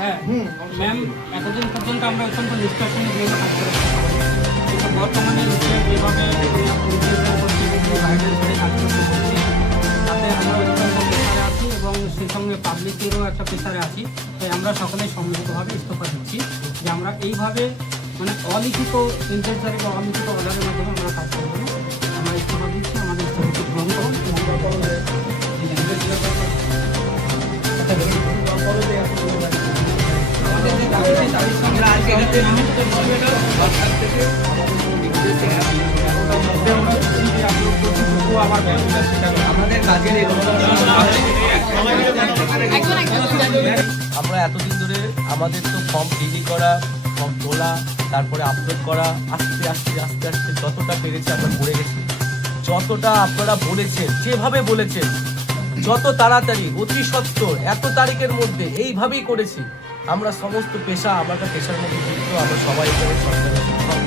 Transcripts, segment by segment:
হ্যাঁ ম্যাম, এতদিন পর্যন্ত আমরা অত্যন্ত নিষ্ঠার সঙ্গে বিভিন্ন কাজ করেছি, কিন্তু বর্তমানে যেভাবে গাইডেন্স করে কাজ করতে হচ্ছে, তাতে আমরা অত্যন্ত প্রেসারে আছি এবং সেই সঙ্গে পাবলিকেরও একটা প্রেসারে আছি। তাই আমরা সকলেই সম্মিলিতভাবে ইস্তফা দিচ্ছি যে আমরা এইভাবে মানে অলিখিত ইন্টেন্সারি বা অলিখিত অর্ডারের মাধ্যমে আমরা কাজ করবো না। আমরা ইস্তফা দিচ্ছি, আমাদের ইস্তফাকে গ্রহণ করুন আমরা এতদিন ধরে আমাদের তো ফর্ম ফিল করা, ফর্ম তোলা, তারপরে আপলোড করা, আস্তে আস্তে আস্তে আস্তে যতটা পেরেছি আমরা করে গেছি। যতটা আপনারা বলেছেন, যেভাবে বলেছেন, যত তাড়াতাড়ি অতি সত্বর এত তারিখের মধ্যে এইভাবেই করেছি। আমরা সমস্ত পেশা, আমরা পেশার মধ্যে যুক্ত, আমরা সবাই করে সরকারি শিক্ষক,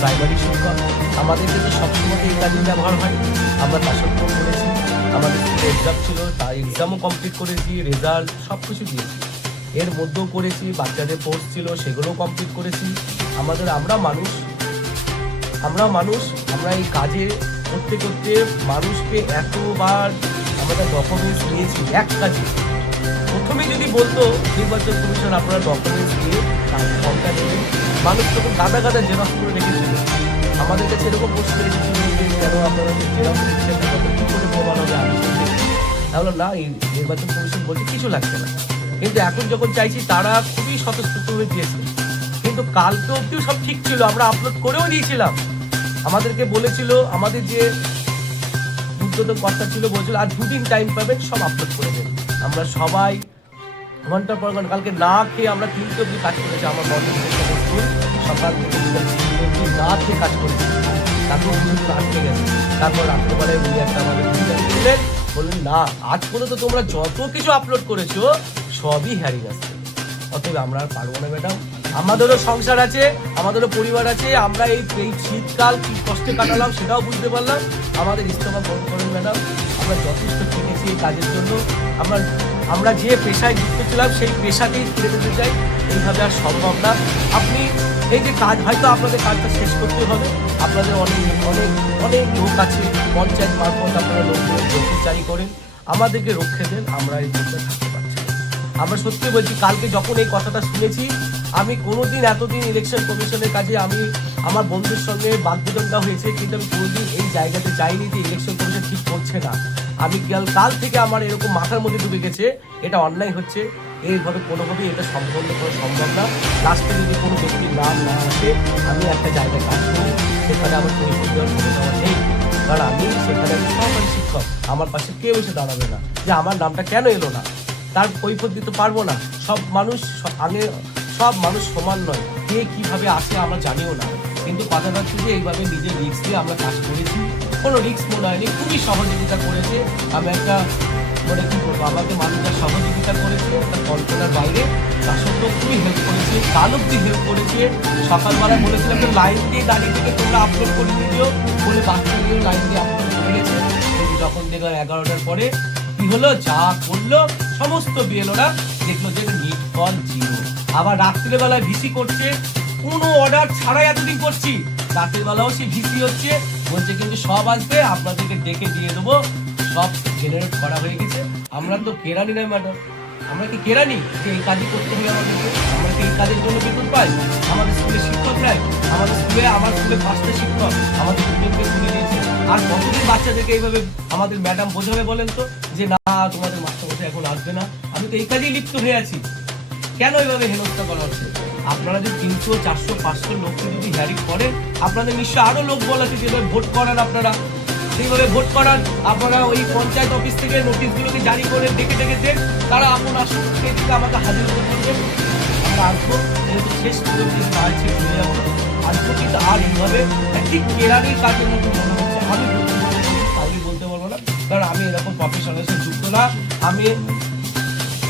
প্রাইমারি শিক্ষক, আমাদেরকে তো সবসময় এই কাজে ব্যবহার হয়। আমরা তা সত্ত্বেও করেছি। আমাদের স্কুলে এক্সাম ছিল, তার এক্সামও কমপ্লিট করেছি, রেজাল্ট সব কিছু দিয়েছি। এর মধ্যেও করেছি, বাচ্চাদের কোর্স ছিল সেগুলোও কমপ্লিট করেছি। আমরা মানুষ, আমরা এই কাজে করতে করতে মানুষকে এতবার আমাদের ডকুমেন্টস নিয়েছি এক কাজে। প্রথমে যদি বলতো নির্বাচন কমিশন আপনারা ডকুমেন্টস দিয়ে ফর্মটা দেবেন, মানুষ তখন গাদা গাদা জেরক্স করে রেখেছিল। আমাদের কাছে এরকম প্রশ্ন এসেছিল যে কেন আপনারা জেরক্স দিচ্ছেন, কী করে প্রমাণ হবে? আমি তাহলে না, এই নির্বাচন কমিশন বলছে কিছু লাগছে না। কিন্তু এখন যখন চাইছি তারা খুবই স্বতঃস্ফূর্ত হয়ে দিয়েছে। কিন্তু কালকে অবধিও সব ঠিক ছিল, আমরা আপলোড করেও দিয়েছিলাম। আমাদেরকে বলেছিল, আমাদের যে উদ্যোতন কর্তা ছিল বলছিল আর 2 দিন টাইম পাবেন, সব আপলোড করে দেবেন। আমরা সবাই ঘন্টার পর ঘন্টা কালকে না খেয়ে আমরা 3টে অবধি কাজ করেছি। আমার মর্নিং স্কুল সকাল থেকে 3টে অবধি না খেয়ে কাজ করেছি। তারপর কিন্তু আটকে গেছে। তারপর রাত্রেবেলায় উনি একটা আমাদের বললেন না, আজ পর্যন্ত তোমরা যত কিছু আপলোড করেছো সবই হ্যারিং আসছে, অতএব আমরা আর পারবো না ম্যাডাম। আমাদেরও সংসার আছে, আমাদেরও পরিবার আছে। আমরা এই শীতকাল কি কষ্টে কাটালাম সেটাও বুঝতে পারলাম। আমাদের ইস্তফা গ্রহণ করেন ম্যাডাম। আমরা যথেষ্ট খেটেছি এই কাজের জন্য। আমরা যে পেশায় যুক্ত ছিলাম সেই পেশাতেই ফিরে যেতে চাই। এইভাবে আর সম্ভব না। আপনি এই যে কাজ, হয়তো আপনাদের কাজটা শেষ করতে হবে। আপনাদের অনেক অনেক অনেক লোক আছে, পঞ্চায়েত মারফত আপনারা লোকগুলো জারি করেন, আমাদেরকে রক্ষে দেন। আমরা এই মুহূর্তে থাকতে পারছি না। আমরা সত্যি বলছি, কালকে যখন এই কথাটা শুনেছি, আমি কোনোদিন এতদিন ইলেকশন কমিশনের কাজে আমার বন্ধুর সঙ্গে বাগবিতণ্ডা হয়েছে, কিন্তু আমি কোনোদিন এই জায়গাতে যাইনি যে ইলেকশন কমিশন ঠিক করছে না। আমি কাল থেকে আমার এরকম মাথার মধ্যে ঢুকে গেছে এটা অন্যায় হচ্ছে, এইভাবে কোনোভাবেই এটা সম্পন্ন করা সম্ভব না। লাস্টে যদি কোনো ব্যক্তির নাম না আসে, আমি একটা জায়গায় কাজ করি, সেখানে আমার পরিচয় দেওয়ার ক্ষমতা আমার নেই। কারণ আমি সেখানে সরকারি শিক্ষক, আমার পাশে কেউ এসে দাঁড়াবে না যে আমার নামটা কেন এলো না, তার কৈফিয়ত দিতে পারবো না। সব মানুষ সমান নয়, কে কীভাবে আসে আমরা জানিও না। কিন্তু কথাটা হচ্ছে যে এইভাবে নিজের রিস্ক দিয়ে আমরা কাজ করেছি, কোনো রিস্ক মনে হয়নি, খুবই সহযোগিতা করেছে। আমি একটা কী বলবো, আমাকে মানুষরা সহযোগিতা করেছে একটা কল্পনার বাইরে, তার সত্ত্বেও খুবই হেল্প করেছে, কাল অব্দি হেল্প করেছে। সকালবেলা বলেছিলাম যে লাইন দিয়ে দাঁড়িয়ে থেকে তোমরা আপলোড করে দিও বলে, বাচ্চা দিয়েও লাইন দিয়ে আপলোড করে গেছে। কিন্তু যখন দেখলাম 11টার পরে কি হলো, যা করলো সমস্ত বিএলওরা দেখলো যে নিট ফল 0। আবার রাত্রিবেলায় ভিসি করছে, কোনো অর্ডার ছাড়াই এতদিন করছি, রাতের বেলাও সে ভিসি হচ্ছে, বলছে কিন্তু সব আসবে, আপনাদেরকে ডেকে দিয়ে দেবো, সব জেনারেট করা হয়ে গেছে। আমরা তো কেরানি নয় ম্যাডাম, আমরা কি কেরানি যে এই কাজই করতে হবে আমাদেরকে? আমরা কি এই কাজের জন্য বেতন পাই? আমাদের স্কুলে শিক্ষক নেয়, আমার স্কুলে 5টা শিক্ষক আমাদের দুজনকে তুলে দিয়েছে। আর কতদিন বাচ্চাদেরকে এইভাবে আমাদের ম্যাডাম বোঝাবে বলেন তো, যে না তোমাদের মাস্টারমশাই এখন আসবে না? আমি তো এই কাজেই লিপ্ত হয়ে আছি। কেন এইভাবে হেনস্থা করা হচ্ছে? আপনারা যদি 300, 400, 500 লোককে যদি হ্যারিং করেন, আপনাদের নিশ্চয়ই আরো লোক বলা আছে যেভাবে ভোট করান, আপনারা সেইভাবে ভোট করান। আপনারা ওই পঞ্চায়েত অফিস থেকে নোটিশগুলোকে জারি করে ডেকে দেন, তারা আপন আসুন, সেই দিকে আমাকে হাজির করবেন। আমরা আসবো, যেহেতু শেষ চলে যাবো, আসবো, কিন্তু আর এইভাবে ঠিক কেরানির কাজের মতো মনে হচ্ছে। আমি বলতে পারবো না, কারণ আমি এরকম প্রফেশনের সাথে যুক্ত না। আমি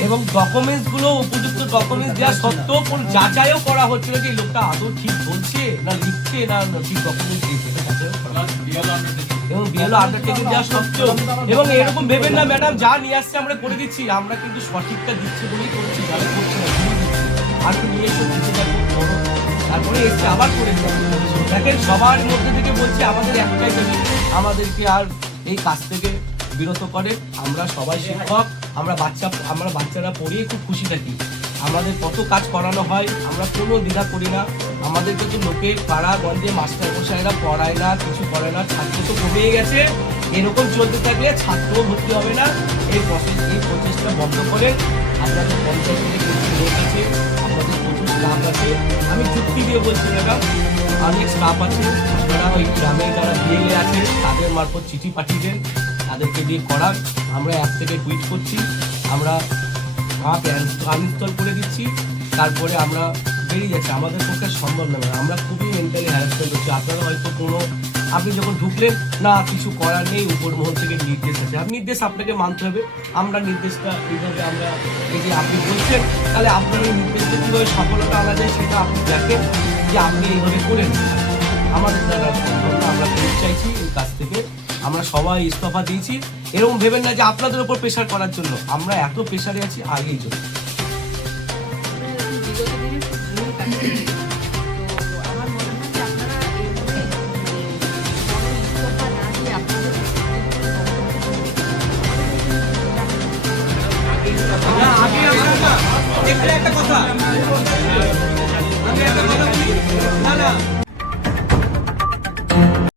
এবং ডকুমেন্টসগুলো উপযুক্ত ডকুমেন্টস দেওয়া সত্ত্বেও কোনো যাচাইও করা হচ্ছিল যে এই লোকটা আদৌ ঠিক বলছে না লিখছে না ঠিক ডকুমেন্টস দিয়েছে, এবং বিএলও আন্ডারটেকিং দেওয়া সত্ত্বেও। এবং এরকম ভেবেন না ম্যাডাম, যা নিয়ে আসছে আমরা করে দিচ্ছি, আমরা কিন্তু সঠিকটা দিচ্ছি বলেই করছি, যারা করছি না আর তো নিজস্ব কিছু দেখো বড়, তারপরে এসে আবার করেছে। দেখেন সবার মধ্যে থেকে বলছি আমাদের একটাই দাবি, আমাদেরকে আর এই কাজ থেকে বিরত করে। আমরা সবাই শিক্ষক, আমরা বাচ্চারা পড়িয়ে খুব খুশি থাকি। আমাদের কত কাজ করানো হয়, আমরা কোনো দ্বিধা করি না। আমাদেরকে তো লোকে পাড়া গঞ্জে মাস্টার মশাইরা পড়ায় না, কিছু করে না, ছাত্র তো কমেই গেছে। এরকম চলতে থাকলে ছাত্রও ভর্তি হবে না। এই প্রচেষ্টা বন্ধ করে আপনাদের পঞ্চায়েতে কিছু লোক আছে, আপনাদের প্রচুর স্টাফ আছে, আমি যুক্তি দিয়ে বলছি ম্যাডাম, অনেক স্টাফ আছে, আপনারা ওই গ্রামে যারা বিএলএ আছে তাদের মারফত চিঠি পাঠিয়ে দেন, তাদেরকে দিয়ে করান। আমরা অ্যাপ থেকে টুইট করছি, আমরা অ্যাপ আনইনস্টল করে দিচ্ছি, তারপরে আমরা বেরিয়ে যাচ্ছি। আমাদের পক্ষে সম্ভব না, আমরা খুবই মেন্টালি হ্যারাসমেন্ট হচ্ছি। আপনারা হয়তো আপনি যখন ঢুকলেন না কিছু করার নেই, উপর মহল থেকে নির্দেশ আছে, আর নির্দেশ আপনাকে মানতে হবে। আমরা নির্দেশটা এইভাবে আমরা এই যে আপনি বলছেন, তাহলে আপনার এই নির্দেশটা কীভাবে সফলতা আনা যায় সেটা আপনি দেখেন যে আপনি এইভাবে করেন। আমাদের দ্বারা সম্ভব না, আমরা ফেরত চাইছি এই কাজ থেকে। আমরা সবাই ইস্তফা দিয়েছি। এরকম ভেবেন না যে আপনাদের উপর প্রেশার করার জন্য, আমরা এত প্রেশারে আছি আগেই জন্য। একটা কথা বলি, না